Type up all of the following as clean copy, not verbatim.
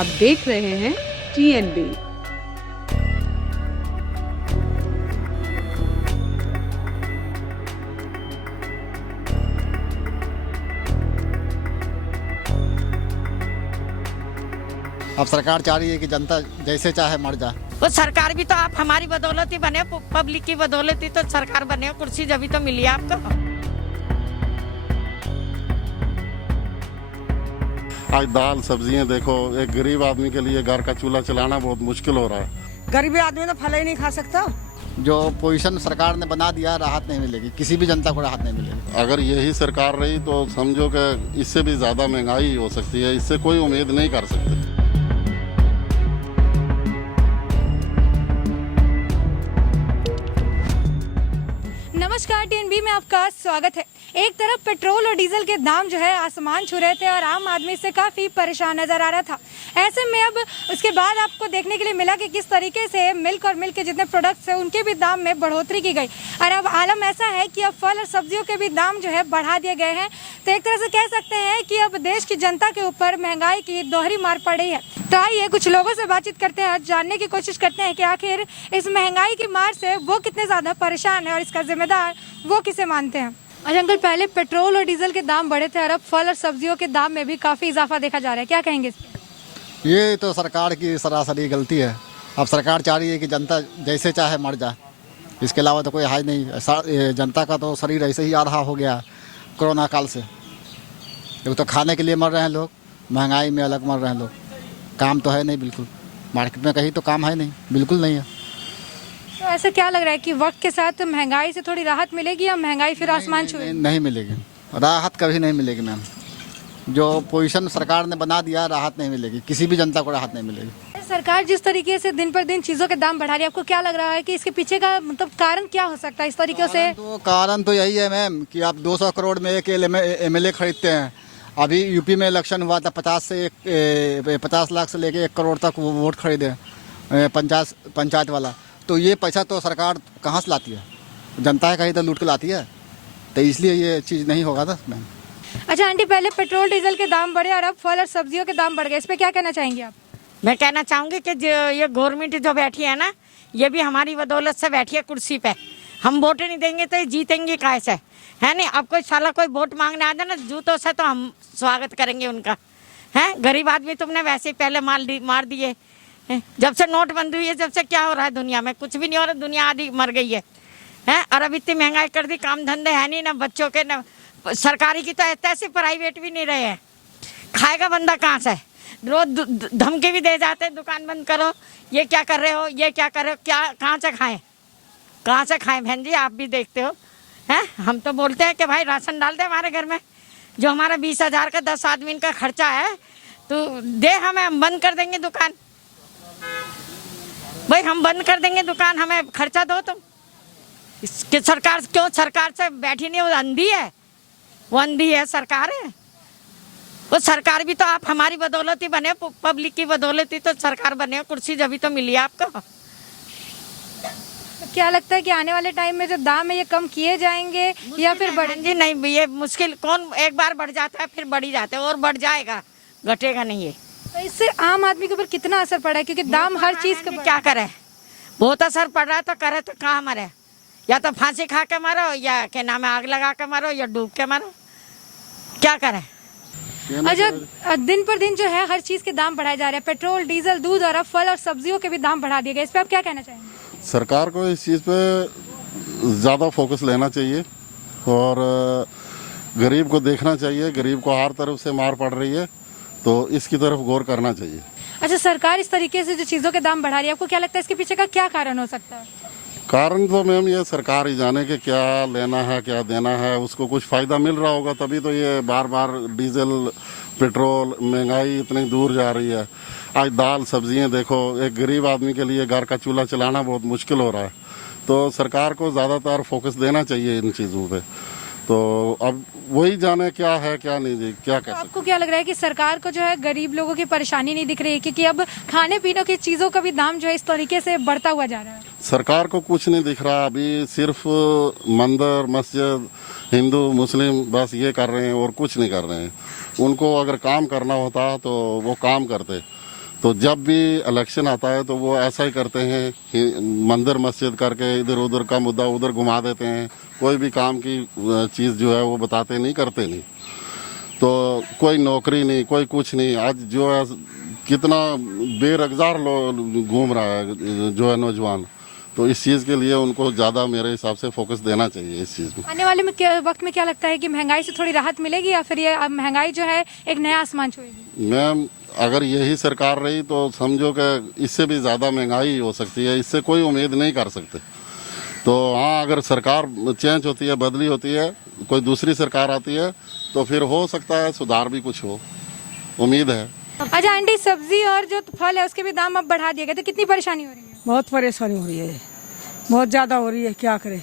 आप देख रहे हैं TNB। अब सरकार चाह रही है कि जनता जैसे चाहे मर जाए। वो सरकार भी तो आप हमारी बदौलत ही बने, पब्लिक की बदौलत ही तो सरकार बने, कुर्सी जब भी तो मिली है आपको। आज दाल सब्जियां देखो, एक गरीब आदमी के लिए घर का चूल्हा चलाना बहुत मुश्किल हो रहा है। गरीबी आदमी तो फल ही नहीं खा सकता। जो पोजीशन सरकार ने बना दिया, राहत नहीं मिलेगी, किसी भी जनता को राहत नहीं मिलेगी। अगर यही सरकार रही तो समझो कि इससे भी ज्यादा महंगाई हो सकती है, इससे कोई उम्मीद नहीं कर सकते। नमस्कार, TNB में आपका स्वागत है। एक तरफ पेट्रोल और डीजल के दाम जो है आसमान छू रहे थे और आम आदमी से काफ़ी परेशान नजर आ रहा था। ऐसे में अब उसके बाद आपको देखने के लिए मिला कि किस तरीके से मिल्क और मिल्क के जितने प्रोडक्ट्स हैं उनके भी दाम में बढ़ोतरी की गई। और अब आलम ऐसा है कि अब फल और सब्जियों के भी दाम जो है बढ़ा दिए गए हैं। तो एक तरह से कह सकते हैं कि अब देश की जनता के ऊपर महंगाई की दोहरी मार पड़ रही है। तो आइए कुछ लोगों से बातचीत करते हैं और जानने की कोशिश करते हैं कि आखिर इस महंगाई की मार से वो कितने ज़्यादा परेशान है और इसका जिम्मेदार वो किसे मानते हैं। अच्छा अंकल, पहले पेट्रोल और डीजल के दाम बढ़े थे और अब फल और सब्जियों के दाम में भी काफ़ी इजाफा देखा जा रहा है, क्या कहेंगे इस पे? ये तो सरकार की सरासरी गलती है। अब सरकार चाह रही है कि जनता जैसे चाहे मर जाए, इसके अलावा तो कोई हाल नहीं। जनता का तो शरीर ऐसे ही आधा हो गया कोरोना काल से। एक तो खाने के लिए मर रहे हैं लोग, महंगाई में अलग मर रहे हैं लोग, काम तो है नहीं बिल्कुल, मार्केट में कहीं तो काम है नहीं, बिल्कुल नहीं है। तो ऐसा क्या लग रहा है कि वक्त के साथ महंगाई से थोड़ी राहत मिलेगी या महंगाई फिर आसमान छूएगी? नहीं मिलेगी, राहत कभी नहीं मिलेगी मैम। जो पोजीशन सरकार ने बना दिया, राहत नहीं मिलेगी, किसी भी जनता को राहत नहीं मिलेगी। सरकार जिस तरीके से दिन पर दिन चीज़ों के दाम बढ़ा रही है, आपको क्या लग रहा है कि इसके पीछे का मतलब कारण क्या हो सकता है इस तरीके से? कारण तो यही है मैम कि आप 200 करोड़ में एक MLA खरीदते हैं। अभी यूपी में इलेक्शन हुआ था, 50 लाख से लेके 1 करोड़ तक वो वोट खरीदे पंचायत वाला। तो ये पैसा तो सरकार कहाँ से लाती है? जनता का ही तो लूट के लाती है। तो इसलिए ये चीज़ नहीं होगा ना मैम। अच्छा आंटी, पहले पेट्रोल डीजल के दाम बढ़े और अब फल और सब्जियों के दाम बढ़ गए, इस पर क्या कहना चाहेंगे आप? मैं कहना चाहूँगी कि जो ये गवर्नमेंट जो बैठी है ना, ये भी हमारी बदौलत से बैठी है कुर्सी पे। हम वोट नहीं देंगे तो ये जीतेंगे कैसे, है नहीं? अब कोई साला कोई वोट मांगने आ जाए ना जूतों से, तो हम स्वागत करेंगे उनका। है गरीब आदमी तुमने वैसे ही पहले मार दिए। जब से नोटबंदी हुई है, जब से क्या हो रहा है दुनिया में? कुछ भी नहीं हो रहा, दुनिया आधी मर गई है। और अब इतनी महंगाई कर दी, काम धंधे है नहीं, ना बच्चों के, ना सरकारी की तो ऐसे प्राइवेट भी नहीं रहे हैं। खाएगा बंदा कहाँ से? रोज धमकी भी दे जाते हैं, दुकान बंद करो, ये क्या कर रहे हो, ये क्या कर रहे हो, क्या कहाँ से खाएं, कहाँ से खाएं? बहन जी आप भी देखते हो, हैं? हम तो बोलते हैं कि भाई राशन डाल दे हमारे घर में, जो हमारा 20,000 का 10 आदमी का खर्चा है तो दे हमें, हम बंद कर देंगे दुकान। भाई हम बंद कर देंगे दुकान, हमें खर्चा दो तुम। इसके सरकार क्यों सरकार से बैठी नहीं? वो अंधी है, वो अंधी है, सरकार है। वो सरकार भी तो आप हमारी बदौलत ही बने, पब्लिक की बदौलत ही तो सरकार बने, कुर्सी जब भी तो मिली है आपको। क्या लगता है कि आने वाले टाइम में जो दाम है ये कम किए जाएंगे या फिर बढ़ेंगे? जी नहीं, ये मुश्किल, कौन एक बार बढ़ जाता है फिर बढ़ी जाता है, और बढ़ जाएगा, घटेगा नहीं है। तो इससे आम आदमी के ऊपर कितना असर पड़ा है? क्योंकि दाम हर चीज का क्या करे, बहुत असर पड़ रहा है। तो करे तो कहाँ मरे? या तो फांसी खा के मरो, या क्या नाम है आग लगा के मरो, या डूब के मरो, क्या करे? अच्छा दिन पर दिन जो है हर चीज के दाम बढ़ाए जा रहे हैं, पेट्रोल डीजल दूध और अब फल और सब्जियों के भी दाम बढ़ा दिए गए, इस पे आप क्या कहना चाहेंगे? सरकार को इस चीज़ पे ज़्यादा फोकस लेना चाहिए और गरीब को देखना चाहिए। गरीब को हर तरफ से मार पड़ रही है, तो इसकी तरफ गौर करना चाहिए। अच्छा सरकार इस तरीके से जो चीजों के दाम बढ़ा रही है, आपको क्या लगता है इसके पीछे का क्या कारण हो सकता है? कारण तो मैम ये सरकार ही जाने के, क्या लेना है क्या देना है, उसको कुछ फ़ायदा मिल रहा होगा तभी तो ये बार बार डीजल पेट्रोल महंगाई इतनी दूर जा रही है। आज दाल सब्जियां देखो, एक गरीब आदमी के लिए घर का चूल्हा चलाना बहुत मुश्किल हो रहा है। तो सरकार को ज़्यादातर फोकस देना चाहिए इन चीज़ों पे। तो अब वही जाने क्या है क्या नहीं जी, क्या कहते हैं। आपको क्या लग रहा है कि सरकार को जो है गरीब लोगों की परेशानी नहीं दिख रही है, क्योंकि अब खाने पीने की चीजों का भी दाम जो है इस तरीके से बढ़ता हुआ जा रहा है? सरकार को कुछ नहीं दिख रहा, अभी सिर्फ मंदिर मस्जिद हिंदू मुस्लिम बस ये कर रहे हैं और कुछ नहीं कर रहे हैं। उनको अगर काम करना होता तो वो काम करते। तो जब भी इलेक्शन आता है तो वो ऐसा ही करते हैं कि मंदिर मस्जिद करके इधर उधर का मुद्दा उधर घुमा देते हैं। कोई भी काम की चीज़ जो है वो बताते नहीं, करते नहीं। तो कोई नौकरी नहीं, कोई कुछ नहीं। आज जो है कितना बेरोजगार लोग घूम रहा है जो है नौजवान। तो इस चीज़ के लिए उनको ज़्यादा मेरे हिसाब से फोकस देना चाहिए इस चीज़ में। आने वाले वक्त में क्या लगता है कि महंगाई से थोड़ी राहत मिलेगी या फिर ये अब महंगाई जो है एक नया आसमान छुएगी? मैम, अगर यही सरकार रही तो समझो कि इससे भी ज़्यादा महंगाई हो सकती है। इससे कोई उम्मीद नहीं कर सकते। तो हाँ, अगर सरकार चेंज होती है, बदली होती है, कोई दूसरी सरकार आती है तो फिर हो सकता है सुधार भी कुछ हो, उम्मीद है। अच्छा आंटी, सब्जी और जो फल है उसके भी दाम अब बढ़ा दिए गए, तो कितनी परेशानी हो रही है? बहुत परेशानी हो रही है, बहुत ज़्यादा हो रही है। क्या करे,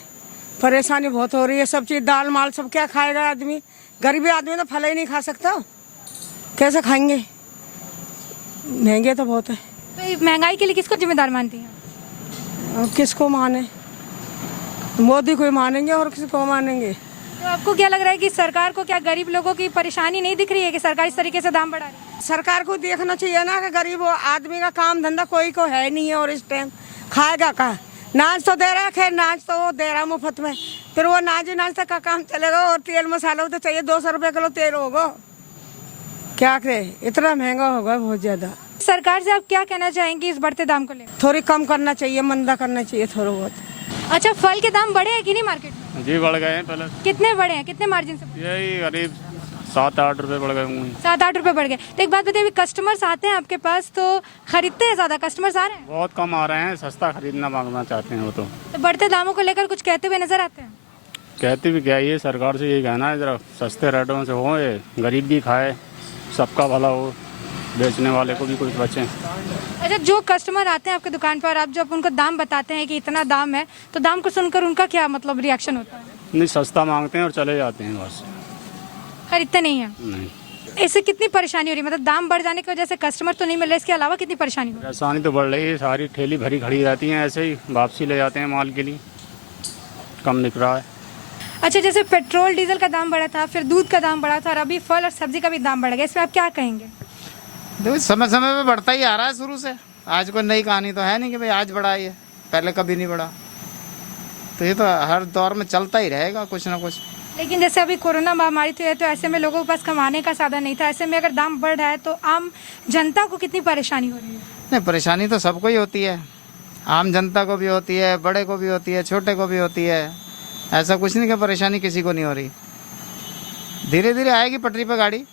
परेशानी बहुत हो रही है। सब चीज़ दाल माल सब क्या खाएगा आदमी? गरीबी आदमी तो फल ही नहीं खा सकता, कैसे खाएंगे? महंगे तो बहुत है। तो महंगाई के लिए किसको जिम्मेदार मानती हैं? अब किसको माने? मोदी को ही मानेंगे और किसको मानेंगे? तो आपको क्या लग रहा है कि सरकार को क्या गरीब लोगों की परेशानी नहीं दिख रही है कि सरकार इस तरीके से दाम बढ़ा रही है? सरकार को देखना चाहिए ना कि गरीब आदमी का काम धंधा कोई को है नहीं है और इस टाइम खाएगा का? नाच तो दे रहा है, खैर नाच तो वो दे रहा है मुफ्त में, फिर वो नाच नाच तक का काम चलेगा। और तेल मसाला तो चाहिए, 200 रुपये किलो तेल होगा। क्या करे, इतना महंगा होगा बहुत ज़्यादा। सरकार से आप क्या कहना चाहेंगे इस बढ़ते दाम को लेकर? थोड़ी कम करना चाहिए, मंदा करना चाहिए थोड़ा बहुत। अच्छा, फल के दाम बढ़े हैं कि नहीं मार्केट में? जी बढ़ गए हैं। पहले कितने बढ़े हैं, कितने मार्जिन से? यही करीब 7-8 रुपए बढ़ गए होंगे। 7-8 रुपए बढ़ गए। तो एक बात बताइए, अभी कस्टमर्स आते हैं आपके पास तो खरीदते हैं? ज्यादा कस्टमर्स आ रहे हैं? बहुत कम आ रहे हैं, सस्ता खरीदना मांगना चाहते हैं वो तो बढ़ते दामों को लेकर कुछ कहते हुए नजर आते हैं? कहते भी क्या, ये सरकार से यही कहना है जरा सस्ते रेटों से हो, ये गरीब भी खाए, सबका भला हो, बेचने वाले को भी कुछ बचे। अच्छा, जो कस्टमर आते हैं आपकी दुकान पर, आप जब उनको दाम बताते हैं कि इतना दाम है, तो दाम को सुनकर उनका क्या मतलब रिएक्शन होता है? नहीं, सस्ता मांगते हैं और चले जाते हैं, बस खरीदते नहीं है। नहीं। इससे कितनी परेशानी हो रही है? मतलब दाम बढ़ जाने की वजह से कस्टमर तो नहीं मिल रहे, इसके अलावा कितनी परेशानी हो रही है? परेशानी तो बढ़ रही है, सारी ठेली भरी खड़ी रहती हैं, ऐसे ही वापसी ले जाते हैं माल के लिए, कम निकल रहा है। अच्छा, जैसे पेट्रोल डीजल का दाम बढ़ा था, फिर दूध का दाम बढ़ा था, और अभी फल और सब्जी का भी दाम बढ़ गया, इसमें आप क्या कहेंगे? देखो, समय समय पे बढ़ता ही आ रहा है शुरू से। आज कोई नई कहानी तो है नहीं कि भाई आज बढ़ा है, पहले कभी नहीं बढ़ा। तो ये तो हर दौर में चलता ही रहेगा कुछ ना कुछ। लेकिन जैसे अभी कोरोना महामारी थी तो ऐसे में लोगों के पास कमाने का साधन नहीं था, ऐसे में अगर दाम बढ़ रहा है तो आम जनता को कितनी परेशानी हो रही है? नहीं, परेशानी तो सबको ही होती है, आम जनता को भी होती है, बड़े को भी होती है, छोटे को भी होती है। ऐसा कुछ नहीं कि परेशानी किसी को नहीं हो रही। धीरे धीरे आएगी पटरी पर गाड़ी।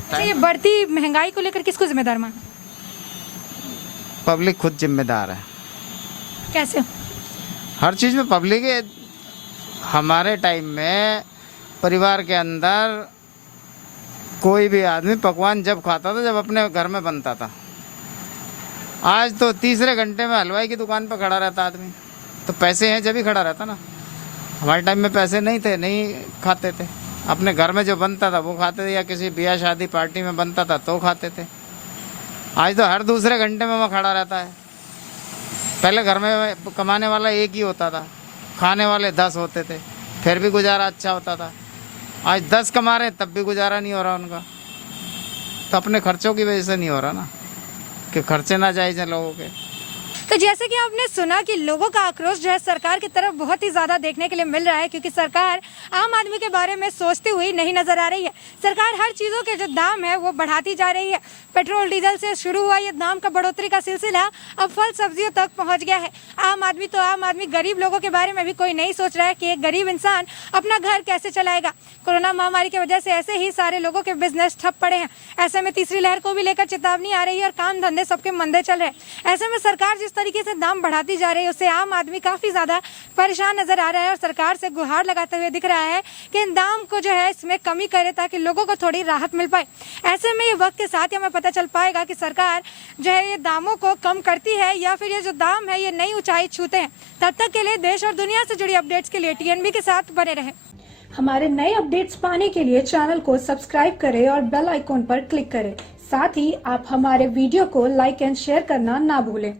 अच्छा, ये बढ़ती महंगाई को लेकर किसको जिम्मेदार मानते? पब्लिक खुद जिम्मेदार है। कैसे? हर चीज़ में पब्लिक है। हमारे टाइम में परिवार के अंदर कोई भी आदमी पकवान जब खाता था जब अपने घर में बनता था। आज तो तीसरे घंटे में हलवाई की दुकान पर खड़ा रहता आदमी। तो पैसे हैं जब ही खड़ा रहता ना। हमारे टाइम में पैसे नहीं थे, नहीं खाते थे। अपने घर में जो बनता था वो खाते थे, या किसी ब्याह शादी पार्टी में बनता था तो खाते थे। आज तो हर दूसरे घंटे में वह खड़ा रहता है। पहले घर में कमाने वाला एक ही होता था, खाने वाले 10 होते थे, फिर भी गुजारा अच्छा होता था। आज 10 कमा रहे तब भी गुजारा नहीं हो रहा उनका। तो अपने खर्चों की वजह से नहीं हो रहा ना, कि खर्चे ना जायज़ हैं लोगों के। तो जैसे कि आपने सुना कि लोगों का आक्रोश जो है सरकार की तरफ बहुत ही ज्यादा देखने के लिए मिल रहा है, क्योंकि सरकार आम आदमी के बारे में सोचती हुई नहीं नजर आ रही है। सरकार हर चीजों के जो दाम है वो बढ़ाती जा रही है। पेट्रोल डीजल से शुरू हुआ ये दाम का बढ़ोतरी का सिलसिला अब फल सब्जियों तक पहुंच गया है। आम आदमी गरीब लोगों के बारे में भी कोई नहीं सोच रहा है कि एक गरीब इंसान अपना घर कैसे चलाएगा। कोरोना महामारी की वजह से ऐसे ही सारे लोगों के बिजनेस ठप पड़े हैं। ऐसे में तीसरी लहर को भी लेकर चेतावनी आ रही है और काम धंधे सबके मंदे चल रहे हैं। ऐसे में सरकार जिस तरीके से दाम बढ़ाती जा रही है उससे आम आदमी काफी ज्यादा परेशान नजर आ रहा है और सरकार से गुहार लगाते हुए दिख रहा है कि इन दाम को जो है इसमें कमी करे ताकि लोगों को थोड़ी राहत मिल पाए। ऐसे में ये वक्त के साथ ही हमें पता चल पाएगा कि सरकार जो है ये दामों को कम करती है या फिर ये जो दाम है ये नई ऊंचाई छूते हैं। तब तक के लिए देश और दुनिया से जुड़ी अपडेट्स के लिए TNB के साथ बने रहें। हमारे नए अपडेट्स पाने के लिए चैनल को सब्सक्राइब करें और बेल आइकॉन पर क्लिक करें। साथ ही आप हमारे वीडियो को लाइक एंड शेयर करना ना भूलें।